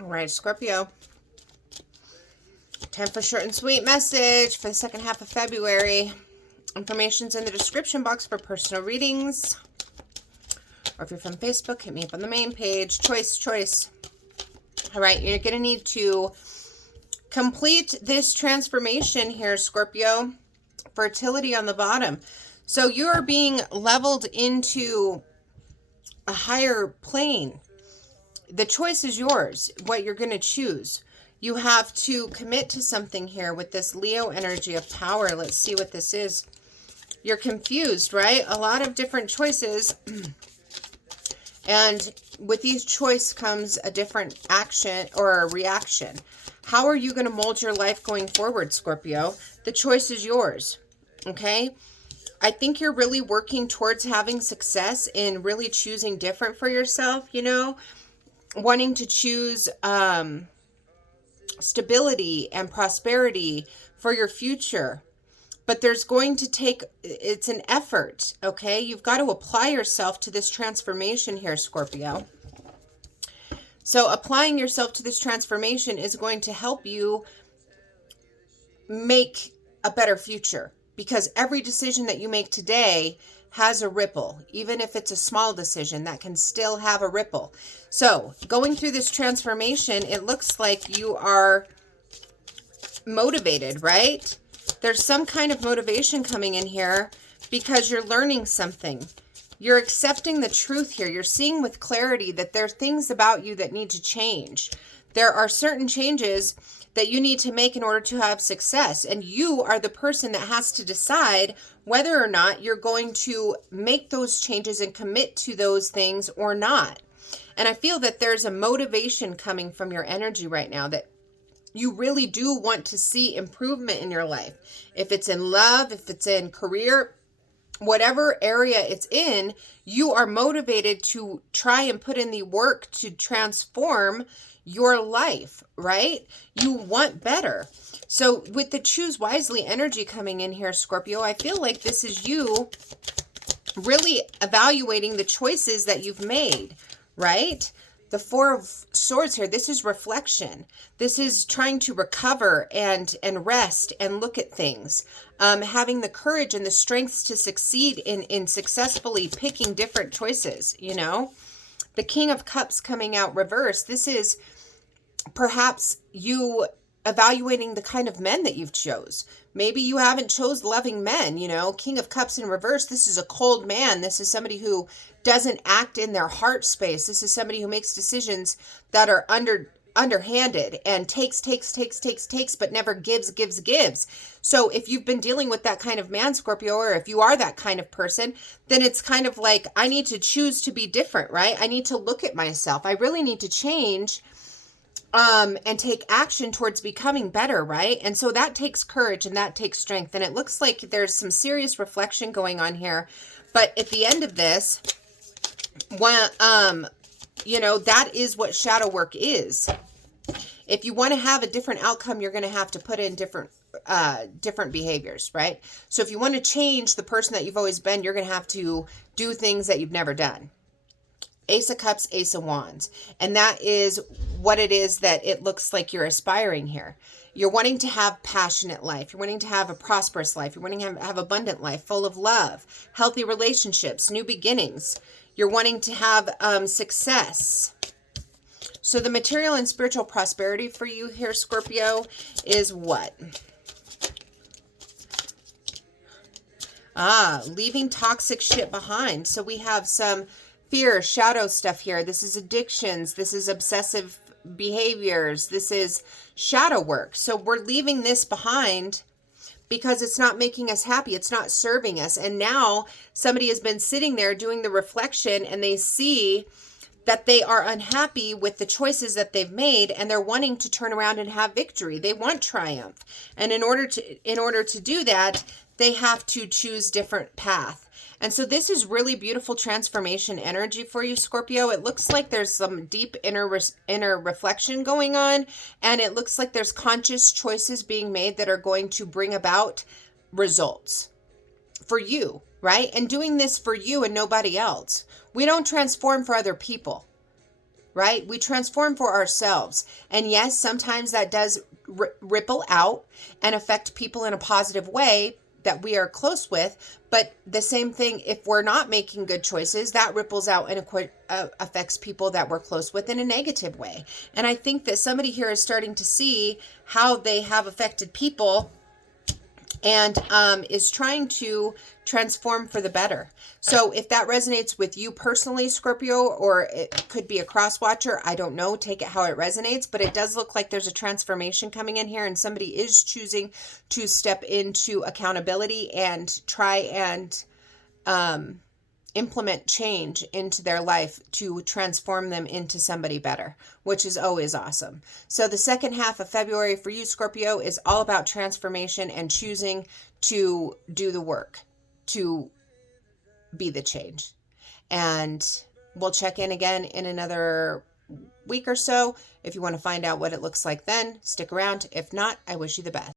All right, Scorpio. Time for a short and sweet message for the second half of February. Information's in the description box for personal readings. Or if you're from Facebook, hit me up on the main page. Choice. All right, you're going to need to complete this transformation here, Scorpio. Fertility on the bottom. So you are being leveled into a higher plane. The choice is yours, what you're going to choose. You have to commit to something here with this Leo energy of power. Let's see what this is. You're confused, right? A lot of different choices. And with each choice comes a different action or a reaction. How are you going to mold your life going forward, Scorpio? The choice is yours, okay? I think you're really working towards having success in really choosing different for yourself, you know? Wanting to choose stability and prosperity for your future. But there's going to take, it's an effort, okay? You've got to apply yourself to this transformation here, Scorpio. So applying yourself to this transformation is going to help you make a better future. Because every decision that you make today has a ripple. Even if it's a small decision, that can still have a ripple. So going through this transformation, it looks like you are motivated, right? There's some kind of motivation coming in here because you're learning something. You're accepting the truth here. You're seeing with clarity that there are things about you that need to change. There are certain changes that you need to make in order to have success. And you are the person that has to decide whether or not you're going to make those changes and commit to those things or not. And I feel that there's a motivation coming from your energy right now that you really do want to see improvement in your life. If it's in love, if it's in career, whatever area it's in, you are motivated to try and put in the work to transform your life, right? You want better. So with the choose wisely energy coming in here, Scorpio, I feel like this is you really evaluating the choices that you've made, right? The Four of Swords here, this is reflection. This is trying to recover and rest and look at things. Having the courage and the strengths to succeed in successfully picking different choices, you know? The King of Cups coming out reversed. This is perhaps you evaluating the kind of men that you've chose. Maybe you haven't chose loving men, you know. King of Cups in reverse, this is a cold man. This is somebody who doesn't act in their heart space. This is somebody who makes decisions that are underhanded and takes, but never gives. So if you've been dealing with that kind of man, Scorpio, or if you are that kind of person, then it's kind of like, I need to choose to be different, right? I need to look at myself. I really need to change and take action towards becoming better, right? And so that takes courage and that takes strength. And it looks like there's some serious reflection going on here. But at the end of this, when, you know, that is what shadow work is. If you want to have a different outcome, you're going to have to put in different behaviors, right? So if you want to change the person that you've always been, you're going to have to do things that you've never done. Ace of Cups, Ace of Wands. And that is what it is that it looks like you're aspiring here. You're wanting to have passionate life. You're wanting to have a prosperous life. You're wanting to have abundant life, full of love, healthy relationships, new beginnings. You're wanting to have success. So the material and spiritual prosperity for you here, Scorpio, is what? Leaving toxic shit behind. So we have some fear, shadow stuff here. This is addictions. This is obsessive behaviors. This is shadow work. So we're leaving this behind because it's not making us happy. It's not serving us. And now somebody has been sitting there doing the reflection and they see that they are unhappy with the choices that they've made and they're wanting to turn around and have victory. They want triumph. And in order to do that, they have to choose different path. And so this is really beautiful transformation energy for you, Scorpio. It looks like there's some deep inner reflection going on. And it looks like there's conscious choices being made that are going to bring about results for you, right? And doing this for you and nobody else. We don't transform for other people, right? We transform for ourselves. And yes, sometimes that does ripple out and affect people in a positive way that we are close with. But the same thing, if we're not making good choices, that ripples out and affects people that we're close with in a negative way. And I think that somebody here is starting to see how they have affected people and is trying to transform for the better. So if that resonates with you personally, Scorpio, or it could be a cross watcher, I don't know, take it how it resonates, but it does look like there's a transformation coming in here, and somebody is choosing to step into accountability and try and implement change into their life to transform them into somebody better, which is always awesome. So the second half of February for you, Scorpio, is all about transformation and choosing to do the work, to be the change. And we'll check in again in another week or so. If you want to find out what it looks like then, stick around. If not, I wish you the best.